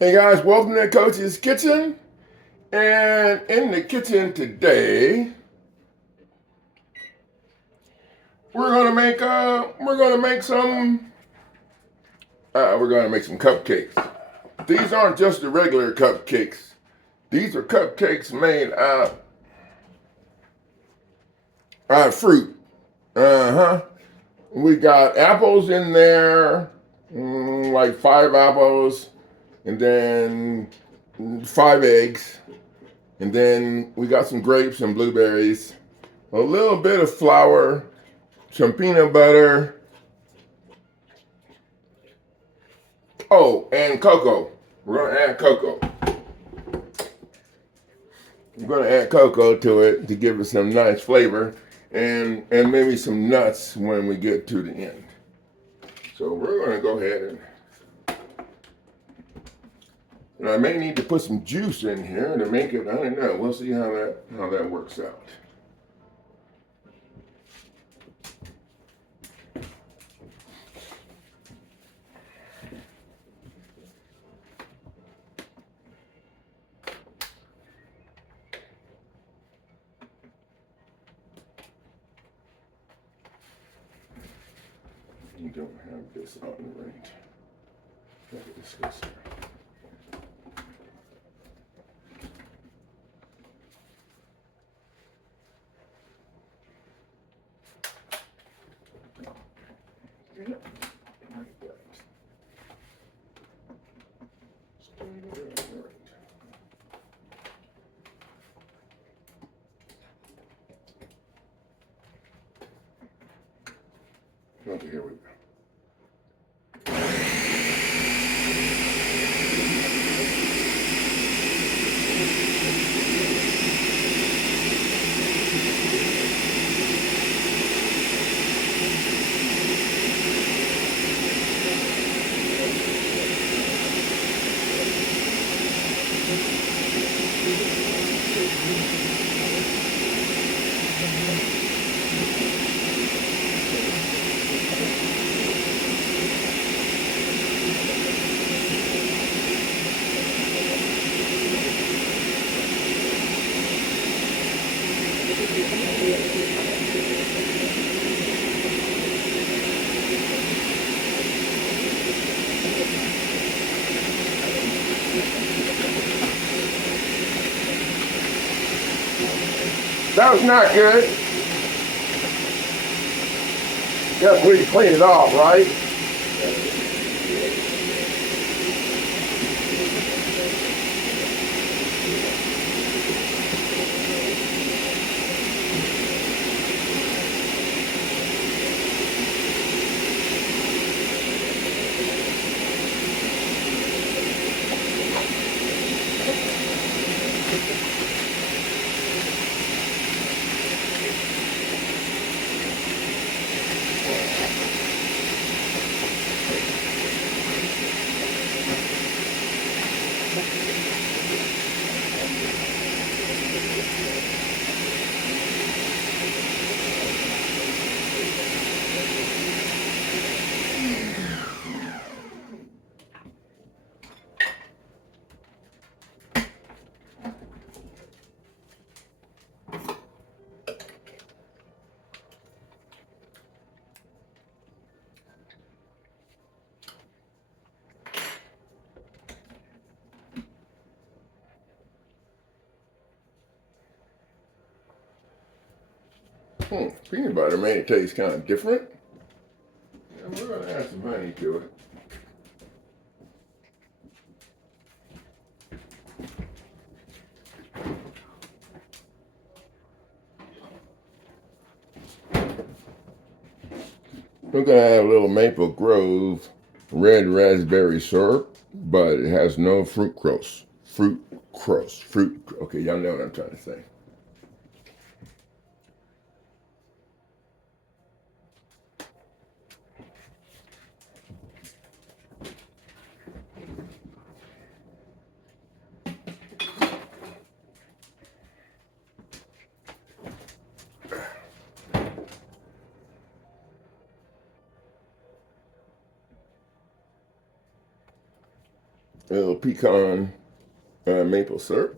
Hey guys, welcome to Coach's Kitchen. And in the kitchen today, we're gonna make some cupcakes. These aren't just the regular cupcakes. These are cupcakes made out of fruit. Uh-huh. We got apples in there, like 5 apples, and then 5 eggs, and then we got some grapes and blueberries, a little bit of flour, some peanut butter. Oh, and cocoa. We're gonna add cocoa. We're gonna add cocoa to it to give it some nice flavor, and maybe some nuts when we get to the end. So we're gonna go ahead and I may need to put some juice in here to make it. I don't know. We'll see how that works out. You don't have this on right. Look at this here. Okay, here we go. That was not good. That's where you clean it off, right? Peanut butter made it taste kind of different. And we're going to add some honey to it. We're going to add a little Maple Grove red raspberry syrup, but it has no fruit crust. Okay, y'all know what I'm trying to say. a little pecan maple syrup.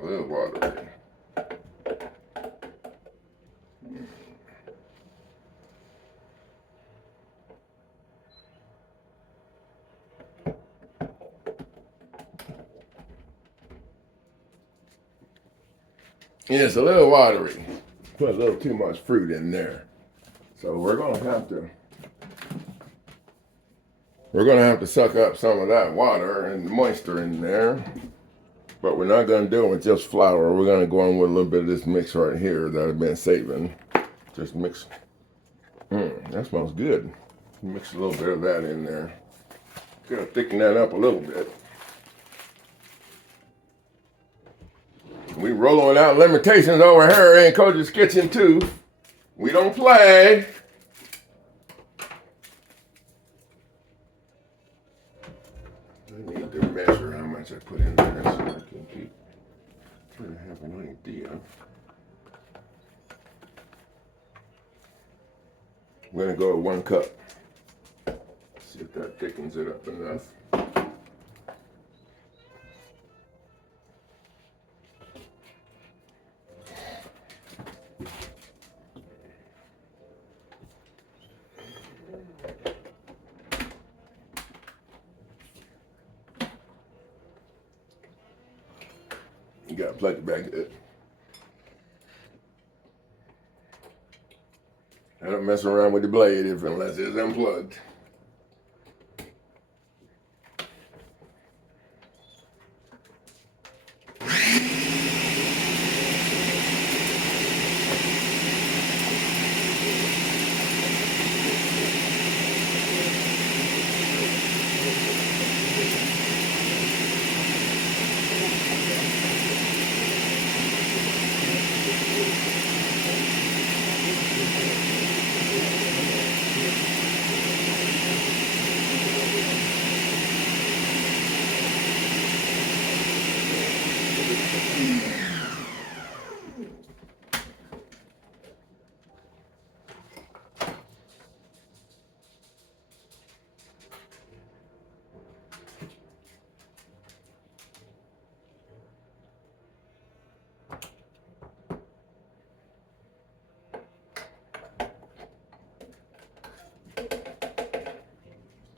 A little watery. Yeah, it's a little watery. Put a little too much fruit in there. So we're gonna have to suck up some of that water and moisture in there. But we're not gonna do it with just flour. We're gonna go on with a little bit of this mix right here that I've been saving. Just mix. That smells good. Mix a little bit of that in there. Gonna thicken that up a little bit. We rolling without limitations over here in Coach's Kitchen too. We don't play. I need to measure how much I put in there so I can keep trying to have an idea. We're gonna go with 1 cup. See if that thickens it up enough. You gotta plug it back in. I don't mess around with the blade unless it's unplugged.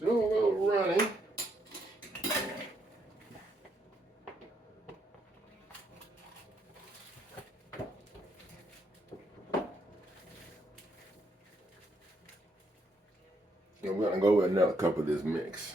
Still a little runny. I'm gonna go with another cup of this mix.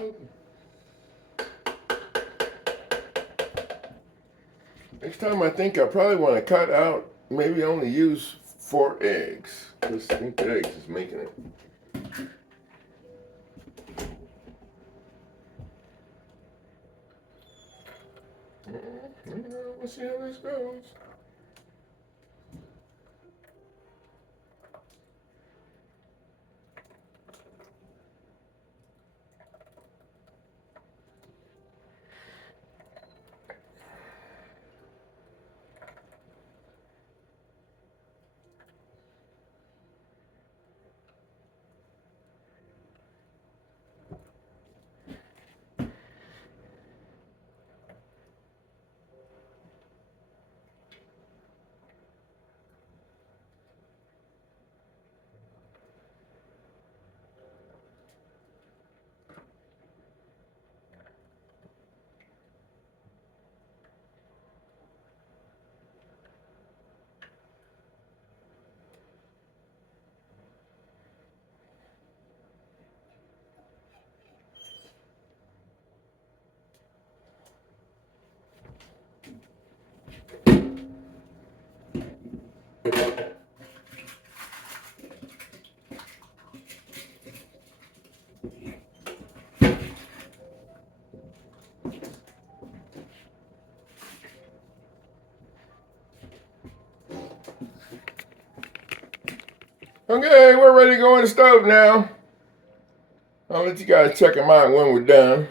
out. Next time I think I probably want to cut out, maybe only use 4 eggs. Because I think the eggs is making it. We'll see how this goes. Okay, we're ready to go on the stove now. I'll let you guys check them out when we're done.